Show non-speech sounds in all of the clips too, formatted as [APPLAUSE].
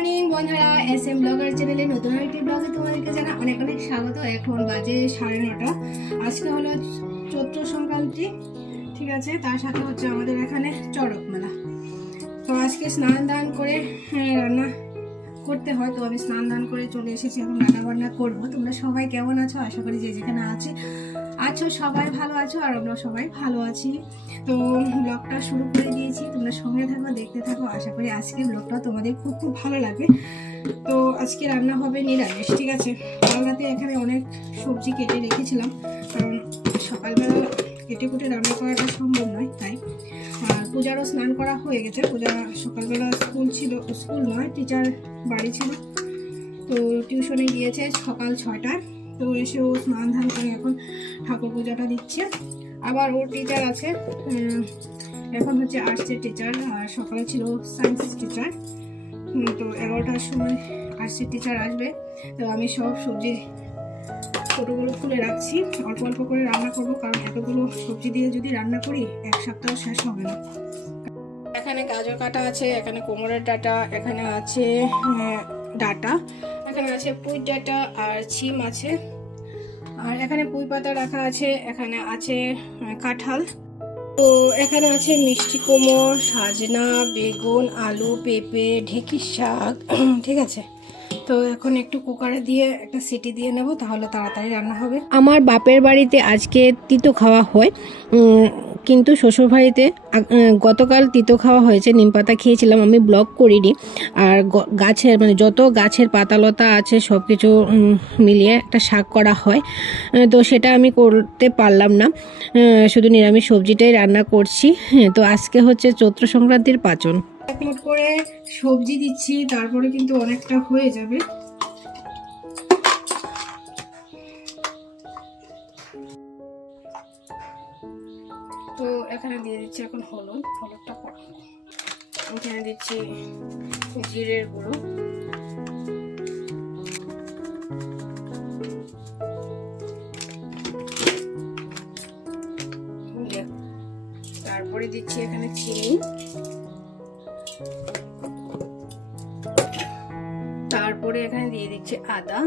Morning বন্ধুরা S M blogger চ্যানেলে নতুন একটি ব্লগে তোমাদেরকে জানা অনেক অনেক স্বাগত। এখন বাজে সাড়ে নটা। আজকে হলো চৈত্র সংক্রান্তি ঠিক আছে? তার সাথে হচ্ছে আমাদের এখানে চড়ক মেলা তো আজকে স্নান দান করে হ্যাঁ, রান্না করতে হয়। তো আমি স্নান দান করে চলে এসেছি এখন রান্না বান্না করব। তোমরা সবাই কেমন আছো? আশা করি যে যেখানে আছে আছো? সবাই ভালো আছো? আর আমরা সবাই ভালো আছি। তো ব্লগটা শুরু করে দিয়েছি। তোমরা সঙ্গে থাকো, দেখতে থাকো। আশা করি আজকের ব্লগটা তোমাদের খুব খুব ভালো লাগবে। তো আজকে রান্না হবে নিরামিষ, ঠিক আছে? রাতে এখানে অনেক সবজি কেটে রেখেছিলাম। কারণ সকালবেলা কেটে কুটে রান্না করাটা সম্ভব নয়, তাই। পূজারও স্নান করা হয়ে গেছে। পূজা সকালবেলা স্কুল ছিল, স্কুল নয় টিচার বাড়ি ছিল। তো টিউশনে গিয়েছে সকাল ছয়টায়। তো এসে ও স্নান ধান করে এখন ঠাকুর পূজাটা দিচ্ছে। আবার ওর টিচার আছে এখন হচ্ছে আর্টসের টিচার আর সকালে ছিল সায়েন্স টিচার তো এগারোটার সময় আর্টসের টিচার আসবে। তো আমি সব সবজি, ছোটোগুলো খুলে রাখছি। অল্প অল্প করে রান্না করব, কারণ এতগুলো সবজি দিয়ে যদি রান্না করি, এক সপ্তাহ শেষ হবে না। এখানে গাজর কাটা আছে, এখানে কোমরের ডাটা, এখানে আছে ডাটা। এখানে আছে পুঁই ডাটা আর ছিম আছে। আর এখানে পুঁই পাতা রাখা আছে, এখানে আছে কাঁঠাল। তো এখানে আছে মিষ্টি কুমড় সাজনা, বেগুন, আলু, পেঁপে ঢেঁকির শাক, [CLEARS THROAT] ঠিক আছে? তো এখন একটু কুকারে দিয়ে একটা সিটি দিয়ে নেব, তাহলে তাড়াতাড়ি রান্না হবে। আমার বাপের বাড়িতে আজকে তিতো খাওয়া হয়। কিন্তু শ্বশুরবাড়িতে গতকাল তিতো খাওয়া হয়েছে, নিম পাতা খেয়েছিলাম, আমি ব্লগ করিনি। আর গাছের মানে যত গাছের পাতালতা আছে সব কিছু মিলিয়ে একটা শাক করা হয়। তো সেটা আমি করতে পারলাম না। শুধু নিরামিষ সবজিটাই রান্না করছি। তো আজকে হচ্ছে চৈত্র সংক্রান্তির পাচন। এক করে সবজি দিচ্ছি, তারপরে কিন্তু অনেকটা হয়ে যাবে। এখানে দিয়ে দিচ্ছি এখন হলুদ, হলুদটা এখানে দিচ্ছি জিরের গুঁড়ো। তারপরে দিচ্ছি এখানে চিনি। তারপরে এখানে দিয়ে দিচ্ছি আদা।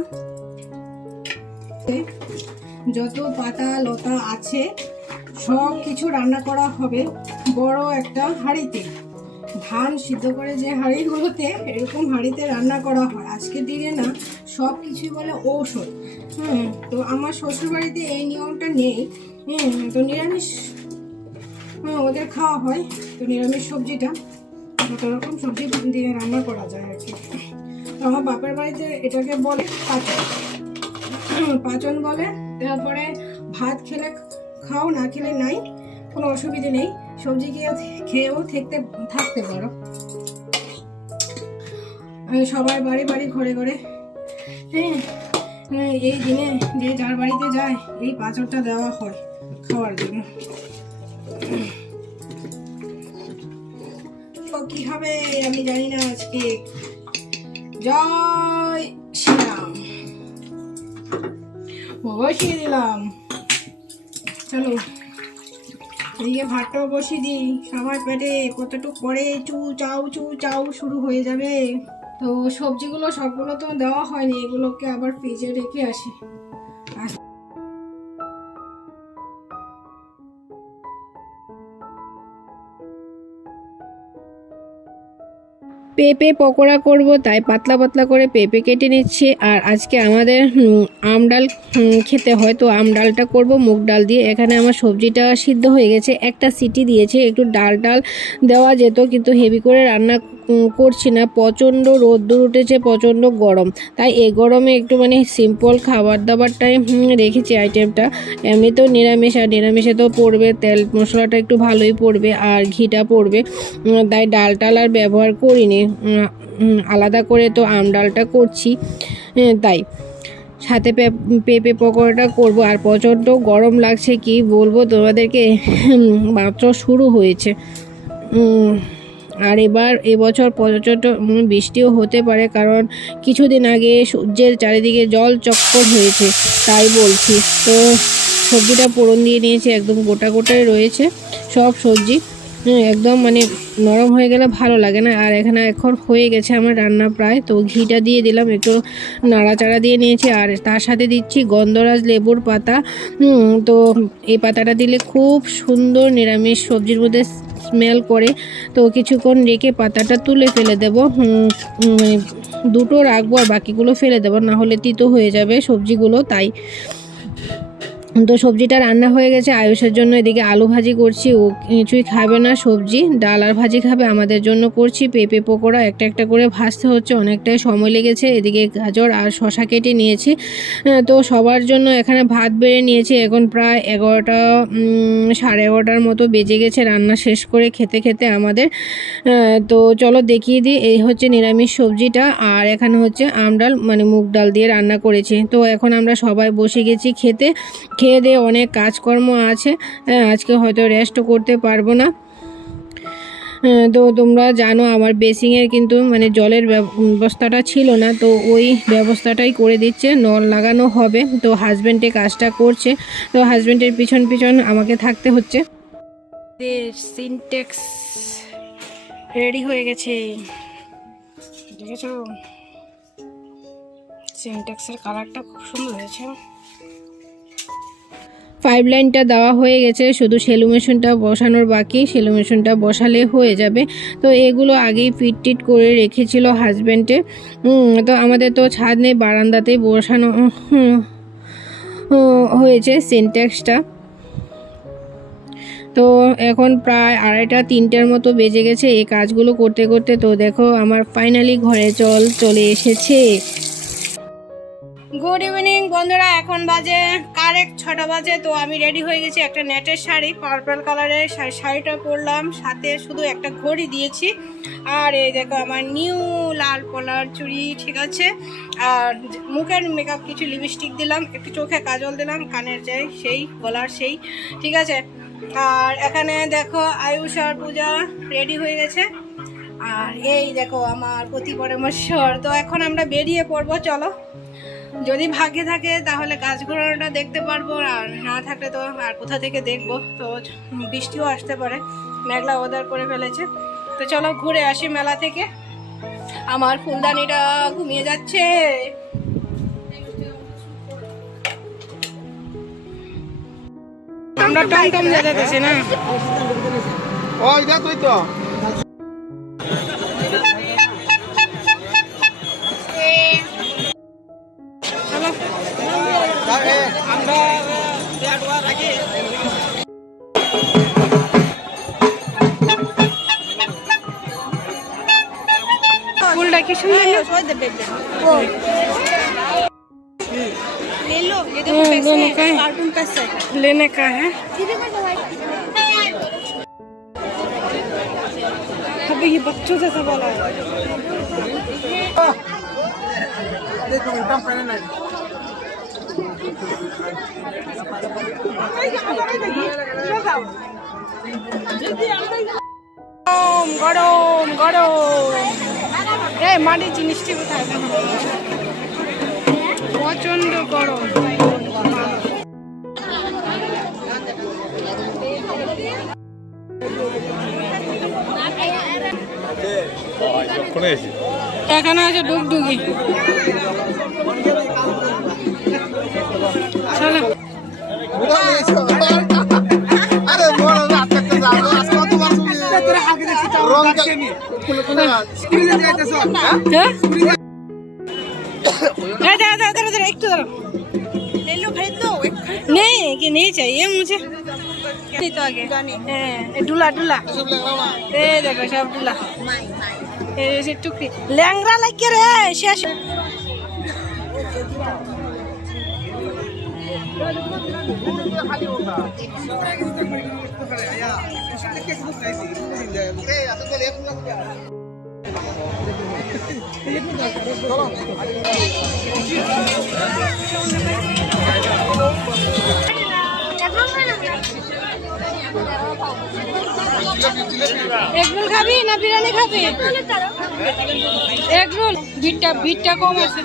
যত পাতা লতা আছে সব কিছু রান্না করা হবে বড় একটা হাঁড়িতে। ধান সিদ্ধ করে যে হাঁড়িগুলোতে এরকম হাঁড়িতে রান্না করা হয়। আজকের দিনে না সব কিছুই বলে ঔষধ। হুম তো আমার শ্বশুরবাড়িতে এই নিয়মটা নেই। হুম তো নিরামিষ হুম, ওদের খাওয়া হয়। তো নিরামিষ সবজিটা যত রকম সবজি দিয়ে রান্না করা যায় আর কি। তো আমার বাপের বাড়িতে এটাকে বলে পাচন। পাচন বলে তারপরে ভাত খেলে খাও না খেলে নাই, কোনো অসুবিধে নেই। সবজি খেয়ে খেয়েও থাকতে থাকতে পারো। সবার বাড়ি বাড়ি, ঘরে ঘরে। হ্যাঁ এই দিনে যে যার বাড়িতে যায়, এই পাঁচরটা দেওয়া হয় খাওয়ার জন্য। কি হবে আমি জানি না আজকে। জয় শ্রীরাম। বসিয়ে দিলাম। চলো। এদিকে ভাতটাও বসিয়ে দিই। সবার পেটে কতটুকু পরে চু চাউ চু চাউ শুরু হয়ে যাবে। তো সবজিগুলো সবগুলো তো দেওয়া হয়নি, এগুলোকে আবার ফ্রিজে রেখে আসি আস- পেঁপে পকোড়া করব, তাই পাতলা পাতলা করে পেঁপে কেটে নিচ্ছি। আর আজকে আমাদের আমডাল আম ডাল খেতে হয়, তো আম ডালটা করব, মুগ ডাল দিয়ে। এখানে আমার সবজিটা সিদ্ধ হয়ে গেছে। একটা সিটি দিয়েছে, একটু ডাল ডাল দেওয়া যেত, কিন্তু হেভি করে রান্না করছি না। প্রচণ্ড রোদ্দুর উঠেছে, প্রচণ্ড গরম। তাই এই গরমে একটু মানে সিম্পল খাবার দাবারটাই রেখেছি আইটেমটা এমনিতেও নিরামিষ, আর নিরামিষে তো পড়বে, তেল মশলাটা একটু ভালোই পড়বে, আর ঘিটা পড়বে। তাই ডাল টাল আর ব্যবহার করিনি। আলাদা করে তো আম ডালটা করছি। তাই। সাথে পেঁপে পকোড়াটা করব, আর প্রচণ্ড গরম লাগছে কি বলব তোমাদেরকে? মাত্র শুরু হয়েছে। আর এবার এবছর প্রচণ্ড বৃষ্টিও হতে পারে, কারণ কিছুদিন আগে সূর্যের চারিদিকে জল চক্কর হয়েছে, তাই বলছি। তো সবজিটা পোড়ন দিয়ে নিয়েছি, একদম গোটা গোটাই রয়েছে, সব সবজি। একদম মানে নরম হয়ে গেলে ভালো লাগে না। আর এখানে এখন হয়ে গেছে আমার রান্না প্রায়। তো ঘিটা দিয়ে দিলাম, একটু নাড়াচাড়া দিয়ে নিয়েছি। আর তার সাথে দিচ্ছি গন্ধরাজ লেবুর পাতা। তো এই পাতাটা দিলে খুব সুন্দর নিরামিষ সবজির মধ্যে স্মেল করে। তো কিছুক্ষণ রেখে পাতাটা তুলে ফেলে দেব। মানে দুটো রাখব আর বাকিগুলো ফেলে দেবো। না হলে তিতো হয়ে যাবে সবজিগুলো, তাই। তো সবজিটা রান্না হয়ে গেছে, আয়ুষের জন্য এদিকে আলু ভাজি করছি, ও কিছুই খাবে না সবজি, ডাল আর ভাজি খাবে, আমাদের জন্য করছি, পেঁপে পকোড়া, একটা একটা করে ভাজতে হচ্ছে, অনেকটাই সময় লেগেছে, এদিকে গাজর আর শশা কেটে নিয়েছি। তো সবার জন্য এখানে ভাত বেড়ে নিয়েছি, এখন প্রায় এগারোটা সাড়ে এগারোটার মতো বেজে গেছে, রান্না শেষ করে খেতে খেতে আমাদের। তো চলো দেখিয়ে দিই, এই হচ্ছে নিরামিষ সবজিটা, আর এখানে হচ্ছে আমডাল মানে মুগ ডাল দিয়ে রান্না করেছি। তো এখন আমরা সবাই বসে গেছি খেতে খেয়ে দিয়ে অনেক কাজকর্ম আছে হ্যাঁ, আজকে হয়তো রেস্টও করতে পারব না। হ্যাঁ, তো তোমরা জানো আমার বেসিংয়ের কিন্তু মানে জলের ব্যবস্থাটা ছিল না তো ওই ব্যবস্থাটাই করে দিচ্ছে নল লাগানো হবে। তো হাজব্যান্ডে কাজটা করছে তো হাজব্যান্ডের পিছন পিছন আমাকে থাকতে হচ্ছে। সিনটেক্স রেডি হয়ে গেছে। দেখেছ? সিনটেক্সের কালারটা খুব সুন্দর হয়েছে। পাইপ লাইনটা দেওয়া হয়ে গেছে, শুধু সেলু মেশিনটা বসানোর বাকি সেলু মেশিনটা বসালে হয়ে যাবে। তো এগুলো আগেই ফিট টিট করে রেখেছিল হাজব্যান্ডে তো আমাদের তো ছাদ নেই, বারান্দাতেই বসানো হয়েছে সিনট্যাক্সটা তো এখন প্রায় আড়াইটা, তিনটার মতো বেজে গেছে। এই কাজগুলো করতে করতে তো দেখো আমার ফাইনালি ঘরে জল চলে এসেছে। গুড ইভিনিং বন্ধুরা। এখন বাজে কারেক্ট ছটা বাজে? তো আমি রেডি হয়ে গেছি একটা নেটের শাড়ি পার্পল কালারের শাড়িটা পরলাম। সাথে শুধু একটা ঘড়ি দিয়েছি। আর এই দেখো, আমার নিউ লাল পলার চুড়ি, ঠিক আছে? আর মুখের মেকআপ কিছু লিপস্টিক দিলাম, একটু চোখে কাজল দিলাম, কানের যাই, সেই, গলার সেই, ঠিক আছে? আর এখানে দেখো আয়ুষ আর পূজা রেডি হয়ে গেছে। আর এই দেখো, আমার প্রতি পরামর্শর তো এখন আমরা বেরিয়ে পড়ব, চলো। যদি ভাগ্যে থাকে তাহলে গাছ ঘোরানোটা দেখতে পারব আর না থাকলে তো আর কোথা থেকে দেখব? তো বৃষ্টিও আসতে পারে মেঘলা ওদার করে ফেলেছে। তো চলো ঘুরে আসি মেলা থেকে। আমার ফুলদানিটা ঘুমিয়ে যাচ্ছে। আমরা টমটম যেতেছি না। ওই দেখ তুই তো। সুন্দর हाँ, दोनों का है लेने का है अभी ये बच्चों से सवाल आया দেখ তুমি একদম পেনে নাই গরম গরম গরম এই মাটির জিনিসটি কোথায়? দেখো প্রচণ্ড গরম। এখানে আছে ডুগডুগি। চলো। एक तो ले लो खरीद दो नहीं कि नहीं चाहिए मुझे नहीं तो आगे डुला डुला ए देखो सब डुला टुकड़ी लैंगरा लग के रे शेष खाली होगा রোল খাবি না বিরিয়ানি খাবি? এগ রোল ভিড়টা ভিড়টা কম আছে।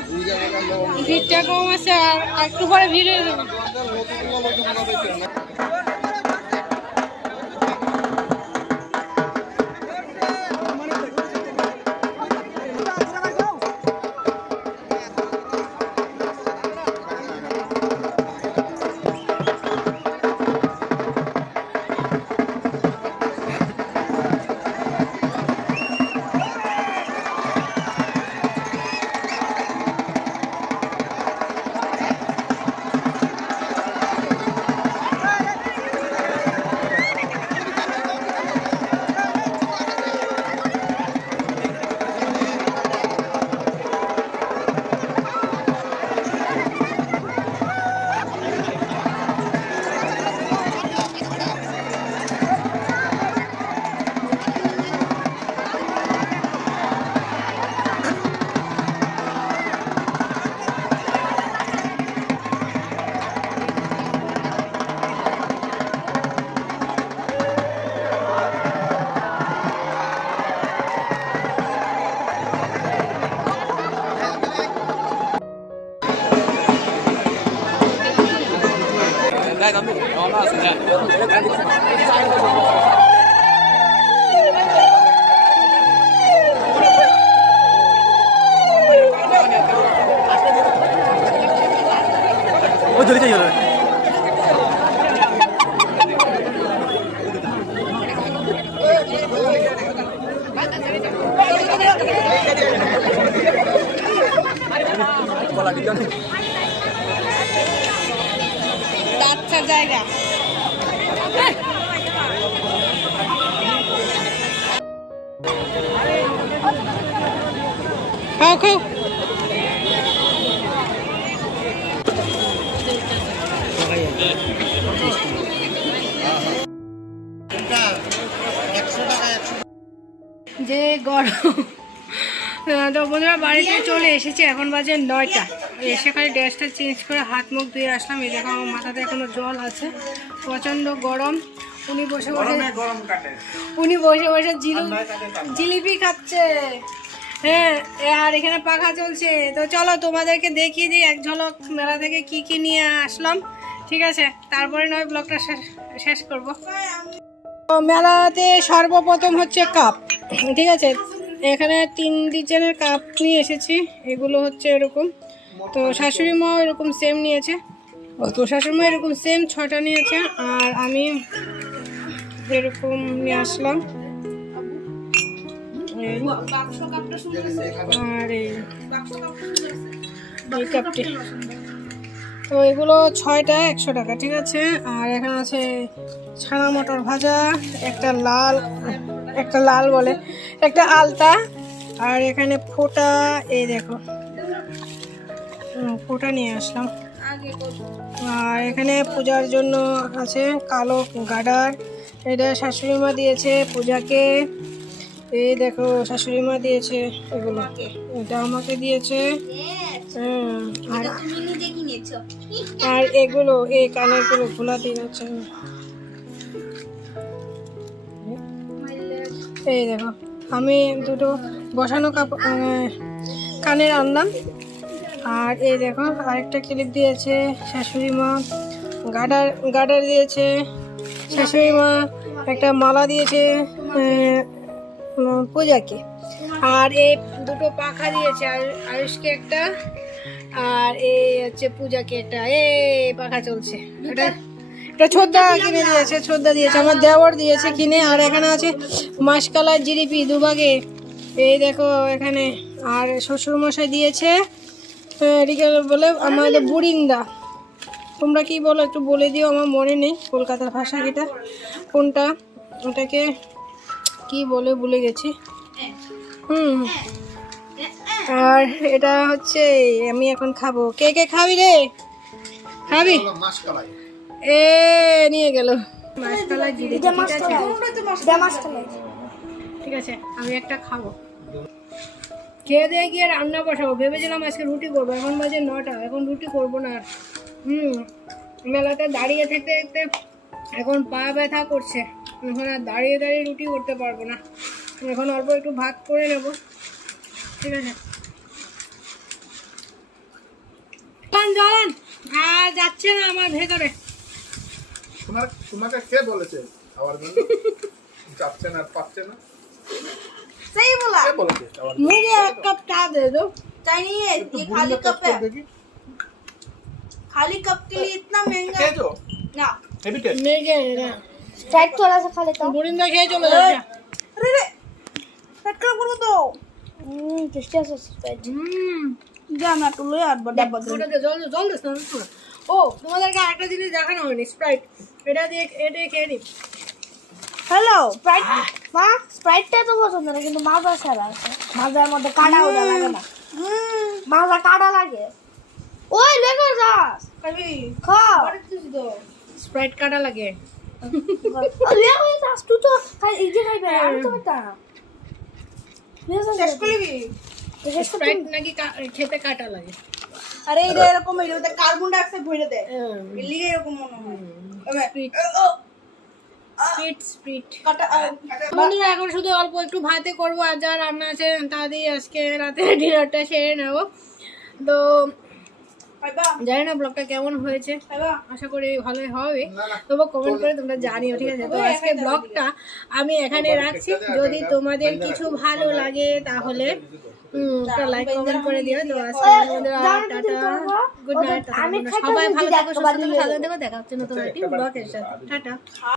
ভিড়টা কম আছে আর একটু পরে ভিড় হয়ে যাবে। যে গরম। তো বন্ধুরা, বাড়িতে চলে এসেছে। এখন বাজে নয়টা। এসে খালি ড্রেসটা চেঞ্জ করে হাত মুখ ধুয়ে আসলাম। এই দেখো, আমার মাথাতে এখনও জল আছে। প্রচণ্ড গরম। উনি বসে বসে উনি বসে বসে জিলু- জিলিপি খাচ্ছে। হ্যাঁ আর এখানে পাখা চলছে। তো চলো তোমাদেরকে দেখিয়ে দিই এক ঝলক মেলা থেকে কি কি নিয়ে আসলাম। ঠিক আছে তারপরে নয় ব্লগটা শেষ করব। মেলাতে সর্বপ্রথম হচ্ছে কাপ। ঠিক আছে এখানে তিন ডিজাইনের কাপ নিয়ে এসেছি। এগুলো হচ্ছে এরকম। তো শাশুড়ি মাও এরকম সেম নিয়েছে। তো শাশুড়ি মা এরকম সেম ছটা নিয়েছে। আর আমি এরকম নিয়ে আসলাম। আর এই তো এগুলো ছয়টা, একশো টাকা, ঠিক আছে? আর এখানে আছে ছানা মটর ভাজা, একটা লাল একটা লাল বলে, একটা আলতা, আর এখানে ফোটা, এই দেখো। ফোটা নিয়ে আসলাম। আর এখানে পূজার জন্য আছে কালো গাডার এটা শাশুড়ি মা দিয়েছে পূজাকে। এই দেখো শাশুড়ি মা দিয়েছে এগুলো এটা আমাকে দিয়েছে। হুম, আর এগুলো এই কানেরগুলো খোলা দিয়ে যাচ্ছে এই দেখো আমি দুটো বসানো কাপ আহ, কানের আনলাম। আর এই দেখো আরেকটা ক্লিপ দিয়েছে শাশুড়ি মা। গাডার গাডার দিয়েছে শাশুড়ি মা। একটা মালা দিয়েছে পূজাকে। আর এই দুটো পাখা দিয়েছে আয়ু- আয়ুষকে একটা, আর এই হচ্ছে পূজাকে একটা। এ, পাখা চলছে। এটা এটা ছোদ্দা কিনে দিয়েছে, ছোদ্দা দিয়েছে, আমার দেওয়ার দিয়েছে কিনে, আর এখানে আছে মাসকালার জিলিপি দুভাগে। এই দেখো এখানে, আর শ্বশুর মশাই দিয়েছে এদিকে বলে আমাদের বুড়িন্দা তোমরা কি বলো একটু বলে দিও আমার মনে নেই কলকাতার ভাষা যেটা কোনটা? ওটাকে কি বলে ভুলে গেছি। হুম। আর এটা হচ্ছে আমি এখন খাব। কে কে খাবি রে? খাবি? এ নিয়ে গেল। ঠিক আছে আমি একটা খাব। খেয়ে দিয়ে গিয়ে রান্না বসাবো। ভেবেছিলাম আজকে রুটি করব এখন বাজে নটা। এখন রুটি করব না আর। মেলাতে দাঁড়িয়ে থাকতে থাকতে এখন পা ব্যথা করছে। এখন আর দাঁড়িয়ে দাঁড়িয়ে রুটি করতে পারব না। এখন অল্প একটু ভাগ করে নেব। ঠিক আছে? যাচ্ছে না আমার ভেতরে। তোমাকে কে বলেছে খাওয়ার জন্য? যাচ্ছে না পাচ্ছে না? সেই বলা। কে বলেছে মিডিয়া এক কাপ চা দে দাও চাইনি নিয়ে খালি কাপে। खाली कप के लिए इतना महंगा जो ना। हैवी टेस्ट मिल जाएगा स्ट्राइक थोड़ा सा खा लेता हूं। गोरिंदा खेज चलो अरे रे कट कर बोल दो हम्म टेस्टी है स्ट्राइक हम्म জানা তুলে আর বড় বদল ওটাকে জল জল দিস না ও তোমাদেরকে আরেকটা জিনিস দেখানো হয়নি স্প্রাইট এটা দেখ এটা খেয়ে নি হ্যালো স্প্রাইট মা স্প্রাইটটা তো পছন্দ না কিন্তু মাজা সারা আছে মাজার মধ্যে কাঁটা লাগে না মাজা কাঁটা লাগে ওই লেগে যাস খা। স্প্রাইট কাটা লাগে। যাস তুই তো খাই এই যে খাইবে আমি তো শেষ করবি স্প্রাইট নাকি কা- খেতে কাটা লাগে। আরে এটা এরকম এটা কার্বন ডাই অক্সাইড ভরে দেয়। লিগে এরকম মনে হয়। স্প্রিট। বন্ধুরা এখন শুধু অল্প একটু ভাতে করব আর যা রান্না আছে তা দিয়ে আজকে রাতে ডিনারটা সেরে নেব। তো জানি না ব্লগটা কেমন হয়েছে। আশা করি ভালোই হবে। তবু কমেন্ট করে তোমরা জানিও ঠিক আছে? তো আজকে ব্লগটা আমি এখানে রাখছি। যদি তোমাদের কিছু ভালো লাগে তাহলে হুম, একটা লাইক কমেন্ট করে দিও। তো আজকে টাটা। গুড নাইট সবাই ভালো থাকো সুস্থ থাকো ভালো থাকো দেখা হচ্ছে নতুন একটি ব্লগের সাথে। টাটা।